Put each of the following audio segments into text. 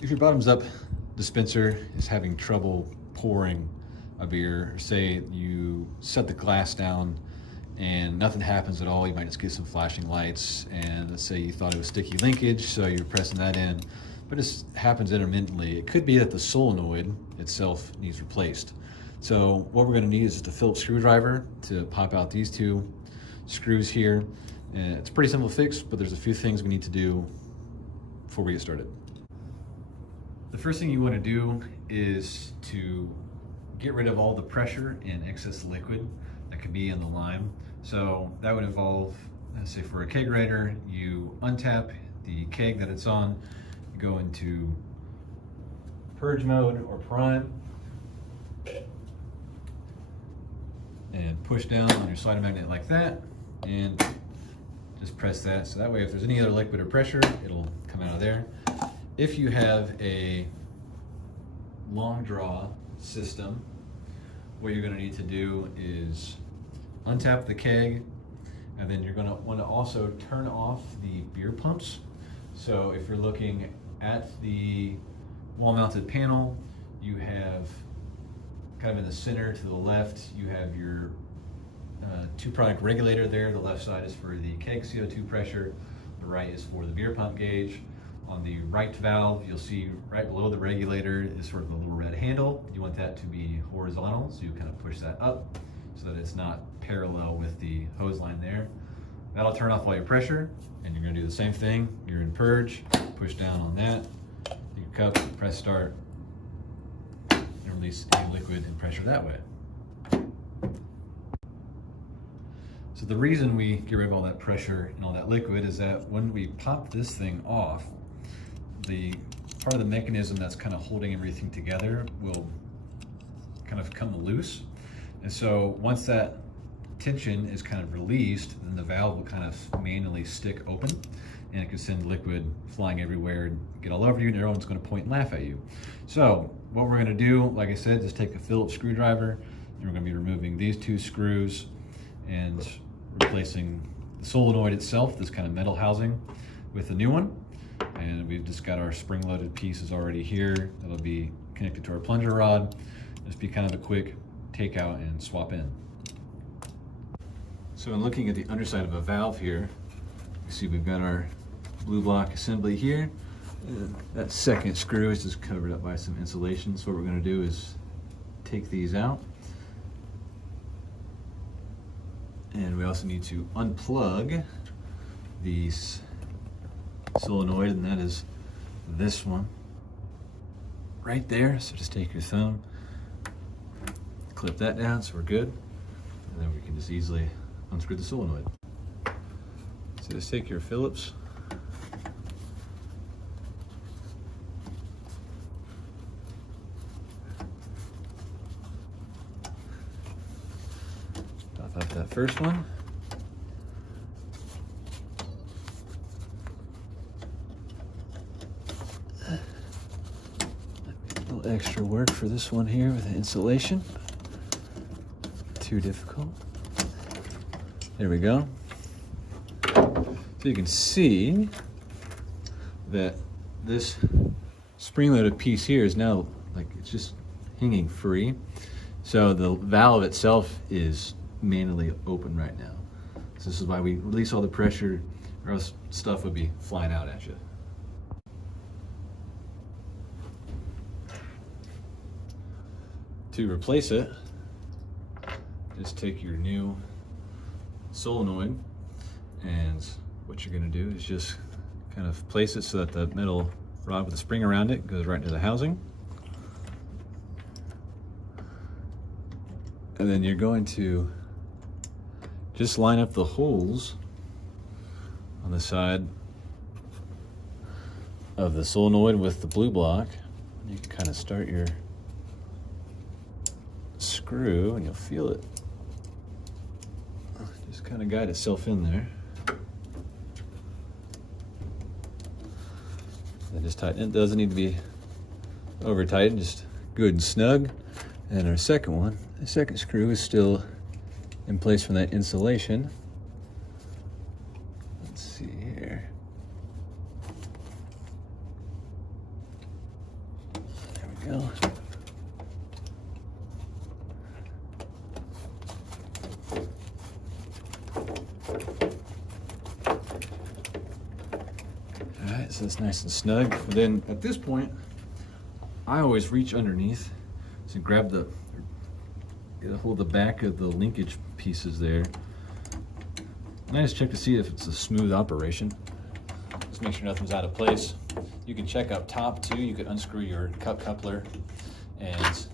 If your bottoms up dispenser is having trouble pouring a beer, say you set the glass down and nothing happens at all, you might just get some flashing lights, and let's say you thought it was sticky linkage, so you're pressing that in, but it happens intermittently. It could be that the solenoid itself needs replaced. So what we're going to need is just a Phillips screwdriver to pop out these two screws here. And it's a pretty simple fix, but there's a few things we need to do before we get started. The first thing you want to do is to get rid of all the pressure and excess liquid that could be in the lime. So that would involve, let's say for a kegerator, you untap the keg that it's on, you go into purge mode or prime, and push down on your sliding magnet like that, and just press that. So that way if there's any other liquid or pressure, it'll come out of there. If you have a long draw system, what you're going to need to do is untap the keg, and then you're going to want to also turn off the beer pumps. So if you're looking at the wall mounted panel, you have kind of in the center to the left, you have your two product regulator there. The left side is for the keg CO2 pressure, the right is for the beer pump gauge. On the right valve, you'll see right below the regulator is sort of the little red handle. You want that to be horizontal, so you kind of push that up so that it's not parallel with the hose line there. That'll turn off all your pressure, and you're going to do the same thing. You're in purge, push down on that, take your cup, press start, and release any liquid and pressure that way. So the reason we get rid of all that pressure and all that liquid is that when we pop this thing off, the part of the mechanism that's kind of holding everything together will kind of come loose. And so once that tension is kind of released, then the valve will kind of manually stick open, and it can send liquid flying everywhere and get all over you, and everyone's going to point and laugh at you. So what we're going to do, like I said, is take a Phillips screwdriver, and we're going to be removing these two screws and replacing the solenoid itself, this kind of metal housing, with a new one. And we've just got our spring-loaded pieces already here. That'll be connected to our plunger rod. Just be kind of a quick take out and swap in. So in looking at the underside of a valve here, you see we've got our blue block assembly here. And that second screw is just covered up by some insulation. So what we're going to do is take these out. And we also need to unplug these solenoid, and that is this one right there. So just take your thumb, clip that down so we're good, and then we can just easily unscrew the solenoid. So just take your Phillips, pop out that first one. Extra work for this one here with the insulation. Too difficult. There we go. So you can see that this spring-loaded piece here is now like it's just hanging free. So the valve itself is manually open right now. So this is why we release all the pressure, or else stuff would be flying out at you. To replace it, just take your new solenoid, and what you're going to do is just kind of place it so that the metal rod with the spring around it goes right into the housing. And then you're going to just line up the holes on the side of the solenoid with the blue block. You can kind of start your screw and you'll feel it just kind of guide itself in there. And just tighten it. Doesn't need to be over tightened, just good and snug. And our second one, the second screw is still in place from that insulation. Let's see here. There we go. All right, so it's nice and snug. And then at this point, I always reach underneath to grab hold the back of the linkage pieces there. And I just check to see if it's a smooth operation. Just make sure nothing's out of place. You can check up top too. You can unscrew your cup coupler and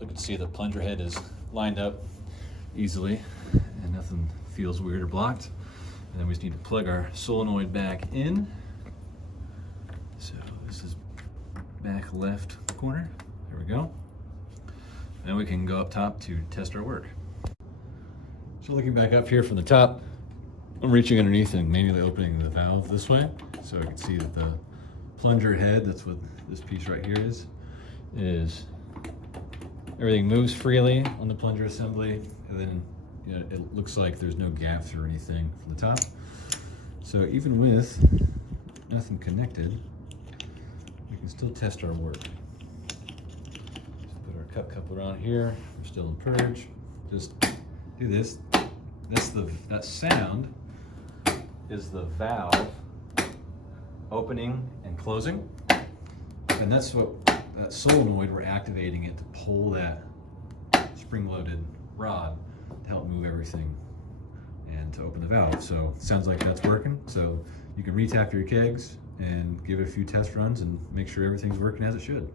look and see the plunger head is lined up easily and nothing feels weird or blocked. And then we just need to plug our solenoid back in. So this is back left corner. There we go. Now we can go up top to test our work. So looking back up here from the top, I'm reaching underneath and manually opening the valve this way. So I can see that the plunger head, that's what this piece right here is everything moves freely on the plunger assembly. And then it looks like there's no gaps or anything from the top. So even with nothing connected, we can still test our work. Just put our cup coupler on here. We're still in purge. Just do this. That sound is the valve opening and closing. And that's what that solenoid, we're activating it to pull that spring-loaded rod to help move everything and to open the valve. So it sounds like that's working. So you can re-tap your kegs and give it a few test runs and make sure everything's working as it should.